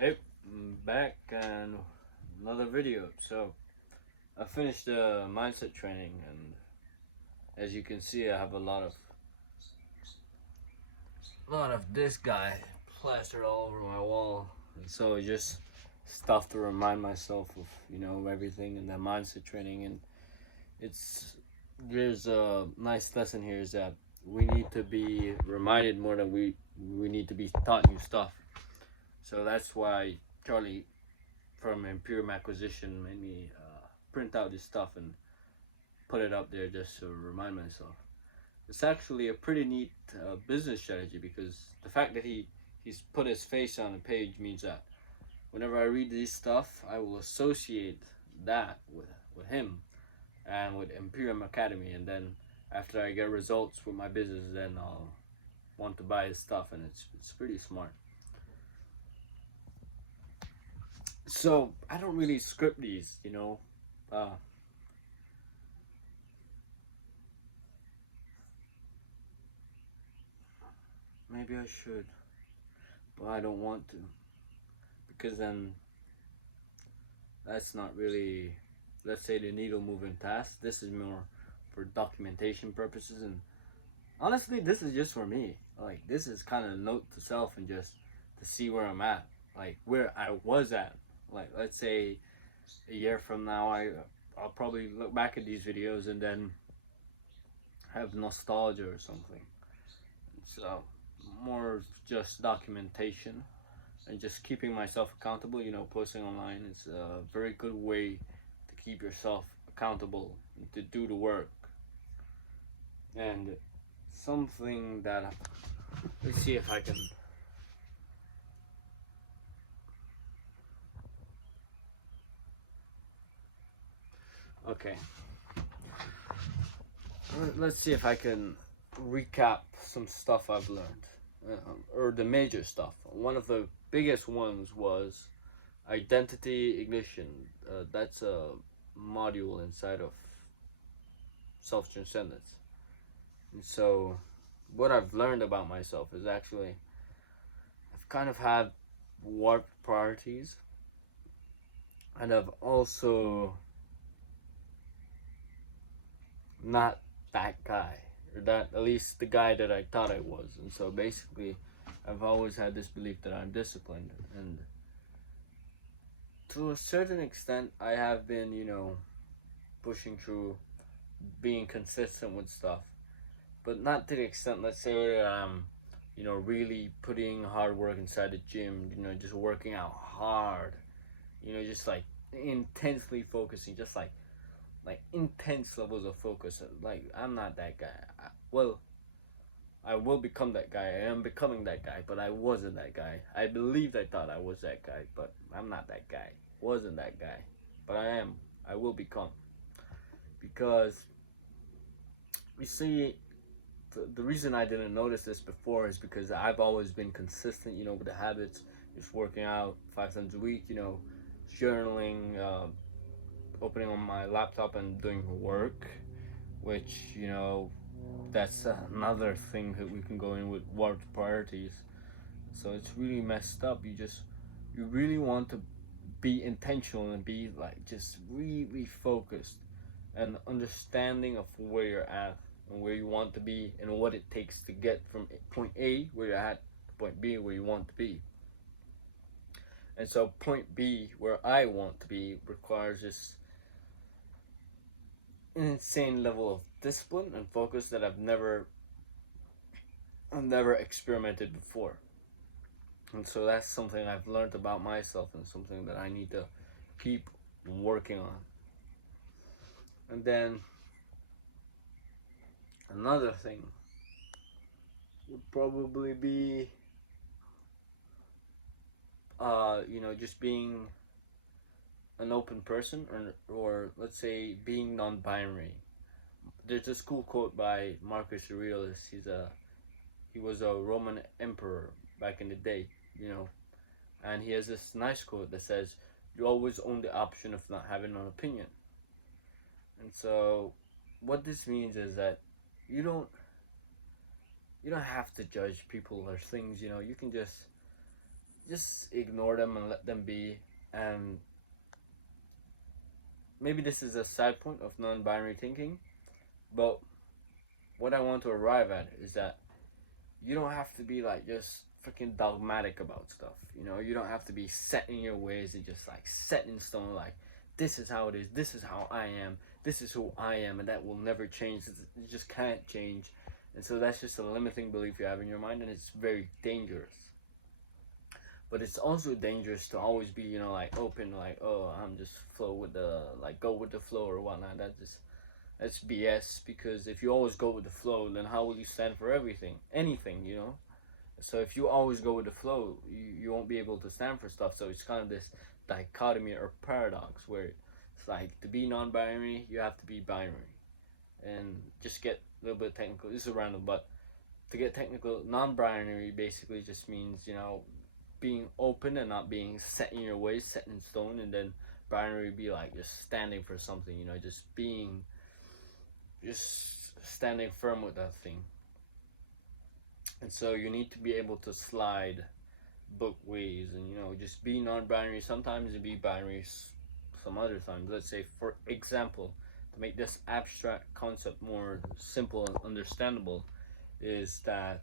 Hey, I'm back and another video. So I finished the mindset training, and as you can see, I have a lot of this guy plastered all over my wall, and so just stuff to remind myself of everything in the mindset training. And it's there's a nice lesson here is that we need to be reminded more than we need to be taught new stuff. So that's why Charlie from Imperium Acquisition made me print out this stuff and put it up there just to remind myself. It's actually a pretty neat business strategy because the fact that he's put his face on the page means that whenever I read this stuff, I will associate that with him and with Imperium Academy, and then after I get results with my business, then I'll want to buy his stuff, and it's pretty smart. So I don't really script these. Uh, Maybe I should, but I don't want to because then that's not really, let's say, the needle moving task. This is more for documentation purposes, and honestly, this is just for me. Like, this is kind of a note to self and just to see where I'm at, like where I was at. Like, let's say a year from now, I'll probably look back at these videos and then have nostalgia or something. So more just documentation and just keeping myself accountable. Posting online is a very good way to keep yourself accountable, to do the work. And something that, let's see if I can. Okay, let's see if I can recap some stuff I've learned, or the major stuff. One of the biggest ones was identity ignition. That's a module inside of self transcendence. And so, what I've learned about myself is actually I've kind of had warped priorities, and I've also not that guy, or that at least the guy that I thought I was. And so, basically, I've always had this belief that I'm disciplined, and to a certain extent, I have been, pushing through, being consistent with stuff, but not to the extent, let's say, where I'm, really putting hard work inside the gym, just working out hard, just like intensely focusing, just like intense levels of focus. Like, I'm not that guy. Well, I will become that guy. I am becoming that guy, but I wasn't that guy. I believed I thought I was that guy, but I'm not that guy. Wasn't that guy, but I am. I will become, because you see, the reason I didn't notice this before is because I've always been consistent, with the habits, just working out 5 times a week, journaling, opening on my laptop and doing work, which, that's another thing that we can go in with warped priorities. So it's really messed up. You really want to be intentional and be like just really focused and understanding of where you're at and where you want to be and what it takes to get from point A where you're at to point B where you want to be. And so point B where I want to be requires this insane level of discipline and focus that I've never experimented before. And so that's something I've learned about myself and something that I need to keep working on. And then another thing would probably be just being an open person, or let's say being non-binary. There's this cool quote by Marcus Aurelius. He was a Roman emperor back in the day, you know, and he has this nice quote that says, "You always own the option of not having an opinion." And so, what this means is that you don't you don't have to judge people or things. You can just just ignore them and let them be. And maybe this is a side point of non-binary thinking, but what I want to arrive at is that you don't have to be like just freaking dogmatic about stuff. You know, you don't have to be set in your ways and just like set in stone. Like, this is how it is. This is how I am. This is who I am, and that will never change. It just can't change, and so that's just a limiting belief you have in your mind, and it's very dangerous. But it's also dangerous to always be, you know, like open, like, oh, I'm just flow with the, like, go with the flow or whatnot. That's BS, because if you always go with the flow, then how will you stand for anything, you know? So if you always go with the flow, you won't be able to stand for stuff. So it's kind of this dichotomy or paradox where it's like, to be non-binary, you have to be binary. And just get a little bit technical. This is random, but to get technical, non-binary basically just means, you know, being open and not being set in your ways, set in stone. And then binary be like just standing for something, you know, just standing firm with that thing. And so you need to be able to slide both ways, and, you know, just be non-binary sometimes and be binary some other times. Let's say, for example, to make this abstract concept more simple and understandable, is that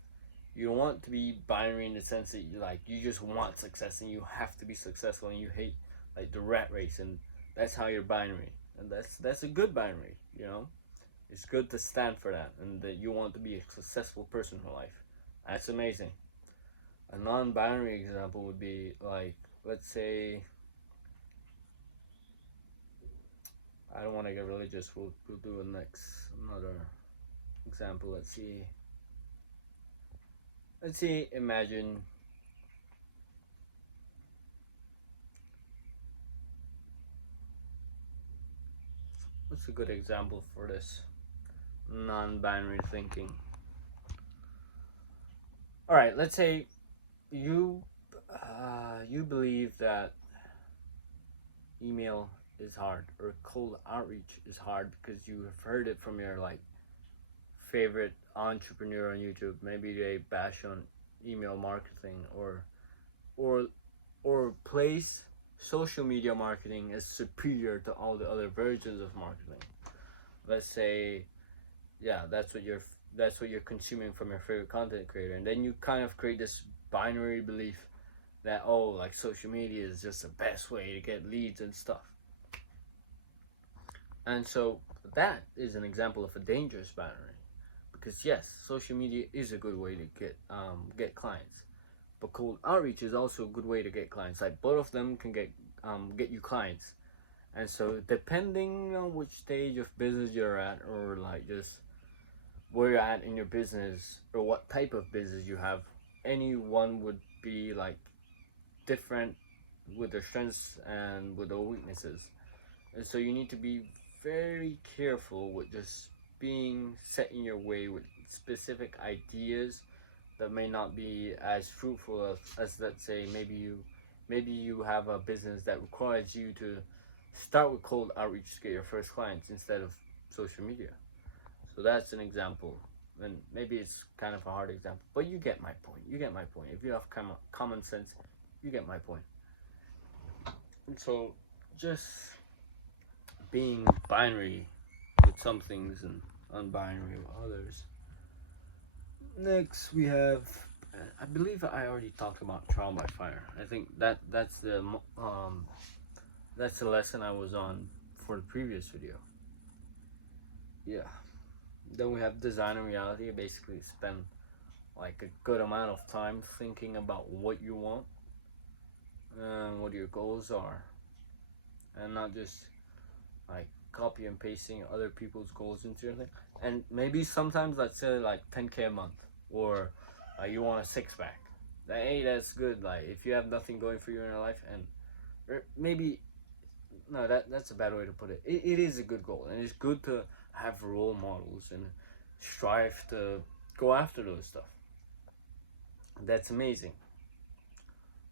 you want to be binary in the sense that you just want success and you have to be successful, and you hate like the rat race, and that's how you're binary. And that's a good binary, you know. It's good to stand for that, and that you want to be a successful person in life. That's amazing. A non-binary example would be like, let's say, I don't want to get religious. We'll do another example. Let's see. Imagine what's a good example for this non-binary thinking. All right, let's say you believe that email is hard, or cold outreach is hard, because you have heard it from your like favorite entrepreneur on YouTube. Maybe they bash on email marketing, or place social media marketing as superior to all the other versions of marketing. Let's say, yeah, that's what you're consuming from your favorite content creator, and then you kind of create this binary belief that, oh, like, social media is just the best way to get leads and stuff. And so that is an example of a dangerous binary, because yes, social media is a good way to get clients, but cold outreach is also a good way to get clients. Like, both of them can get you clients. And so depending on which stage of business you're at, or like just where you're at in your business, or what type of business you have, anyone would be like different with their strengths and with their weaknesses. And so you need to be very careful with just being set in your way with specific ideas that may not be as fruitful as let's say, maybe you have a business that requires you to start with cold outreach to get your first clients instead of social media. So that's an example, and maybe it's kind of a hard example, but you get my point. If you have common sense, you get my point. And so just being binary with some things and unbinary with others. Next we have, I believe I already talked about trial by fire. I think that's the lesson I was on for the previous video. Yeah. Then we have design and reality. Basically spend like a good amount of time thinking about what you want and what your goals are, and not just like copy and pasting other people's goals into your thing. And maybe sometimes, let's say, like 10K a month, or you want a six-pack. Hey, that's good. Like, if you have nothing going for you in your life, and maybe, no, that's a bad way to put it. It is a good goal, and it's good to have role models and strive to go after those stuff. That's amazing.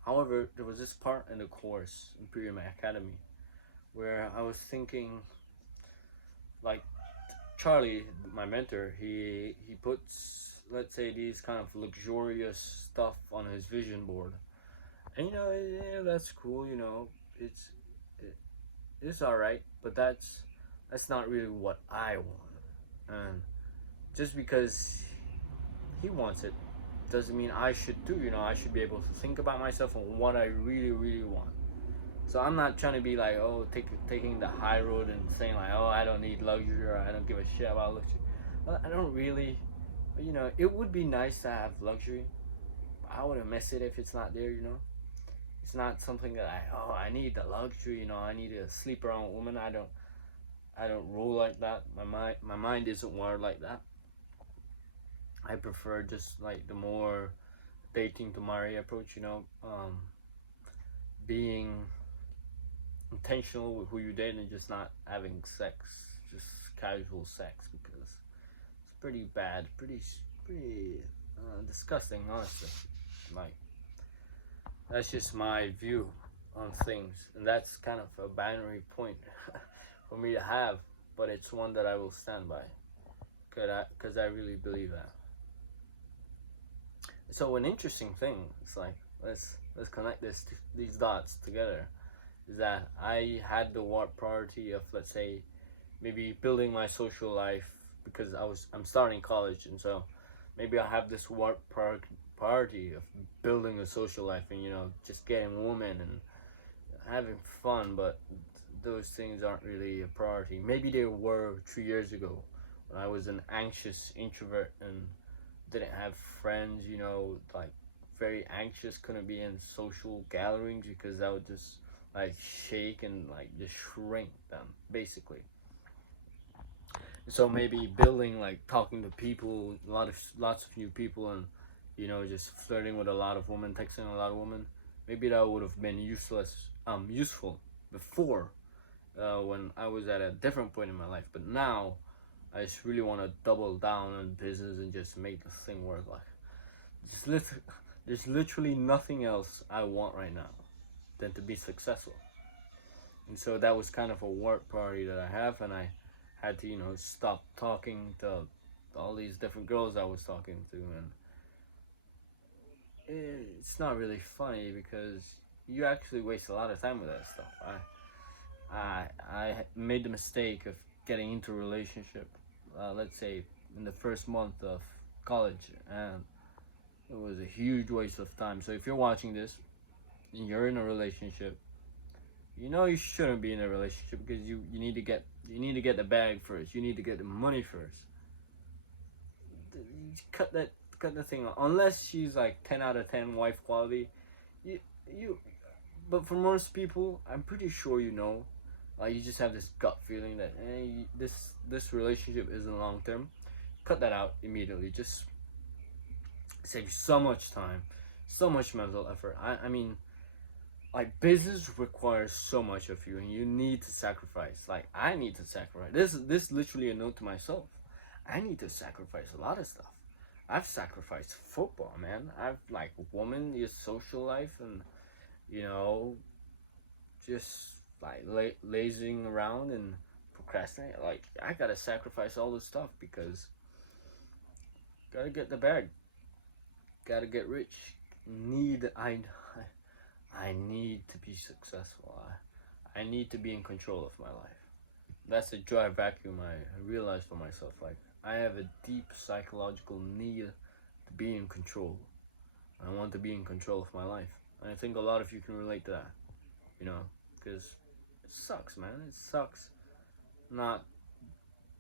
However, there was this part in the course, Imperium Academy, where I was thinking, like, Charlie, my mentor, he puts, let's say, these kind of luxurious stuff on his vision board, And yeah, that's cool. It's it, it's all right, but that's not really what I want. And just because he wants it doesn't mean I should do. I should be able to think about myself and what I really, really want. So I'm not trying to be like, oh, taking the high road and saying like, oh, I don't need luxury or I don't give a shit about luxury. Well, I don't really. It would be nice to have luxury. I wouldn't miss it if it's not there. It's not something that I need the luxury. I need to sleep around with women. I don't roll like that. My mind isn't wired like that. I prefer just like the more dating to marry approach. Being intentional with who you date and just not having sex, just casual sex, because it's pretty bad, pretty disgusting, honestly. Like, that's just my view on things, and that's kind of a binary point for me to have, but it's one that I will stand by, cause I really believe that. So an interesting thing, it's like let's connect these dots together. Is that I had the what priority of, let's say, maybe building my social life, because I'm starting college, and so maybe I have this priority of building a social life and just getting women and having fun, but those things aren't really a priority. Maybe they were 2 years ago when I was an anxious introvert and didn't have friends, like very anxious, couldn't be in social gatherings because I would just like shake and like just shrink them basically. So maybe building, like talking to people, lots of new people, and just flirting with a lot of women, texting a lot of women. Maybe that would have been useful before, when I was at a different point in my life. But now, I just really want to double down on business and just make this thing work. Like, just there's literally nothing else I want right now than to be successful. And so that was kind of a work priority that I have, and I had to stop talking to all these different girls I was talking to, and it's not really funny because you actually waste a lot of time with that stuff. I made the mistake of getting into a relationship, let's say in the first month of college, and it was a huge waste of time. So if you're watching this and you're in a relationship, you shouldn't be in a relationship, because you need to get the bag first. You need to get the money first. Cut the thing off. Unless she's like 10 out of 10 wife quality, you you. But for most people, I'm pretty sure like you just have this gut feeling that this relationship isn't long term. Cut that out immediately. Just save you so much time, so much mental effort. I mean, like, business requires so much of you, and you need to sacrifice. Like, I need to sacrifice. This literally a note to myself. I need to sacrifice a lot of stuff. I've sacrificed football, man. I've, like, woman, your social life, and you know just like lazing around and procrastinating. Like, I gotta sacrifice all this stuff because gotta get the bag, gotta get rich. Need I need to be successful. I need to be in control of my life. That's a joy vacuum I realized for myself. Like, I have a deep psychological need to be in control. I want to be in control of my life. And I think a lot of you can relate to that, you know, because it sucks, man. It sucks not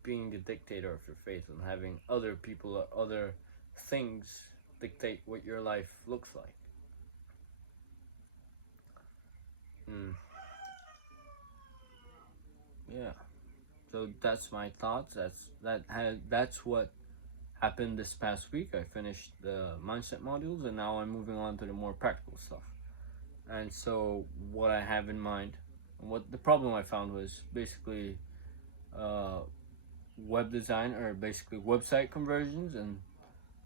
being the dictator of your fate and having other people or other things dictate what your life looks like. Mm, yeah. So that's my thoughts. That's what happened this past week. I finished the mindset modules, and now I'm moving on to the more practical stuff. And so what I have in mind, what the problem I found was basically uh, web design, or basically website conversions, and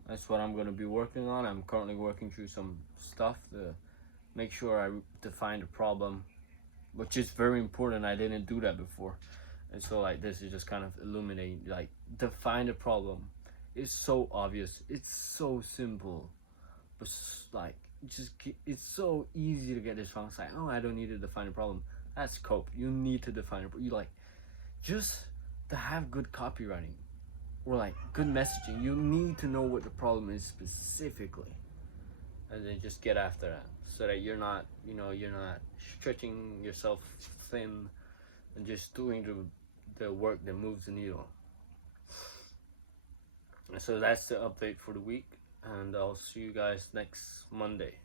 that's what I'm going to be working on. I'm currently working through some stuff to make sure I define the problem, which is very important. I didn't do that before. And so, like, this is just kind of illuminating, like, define the problem. It's so obvious, it's so simple, but like, it's so easy to get this wrong side. Oh, I don't need to define a problem. That's cope. You need to define it. You like just to have good copywriting or like good messaging. You need to know what the problem is specifically, and then just get after that so that you're not stretching yourself thin and just doing the work that moves the needle. So that's the update for the week, and I'll see you guys next Monday.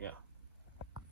Yeah.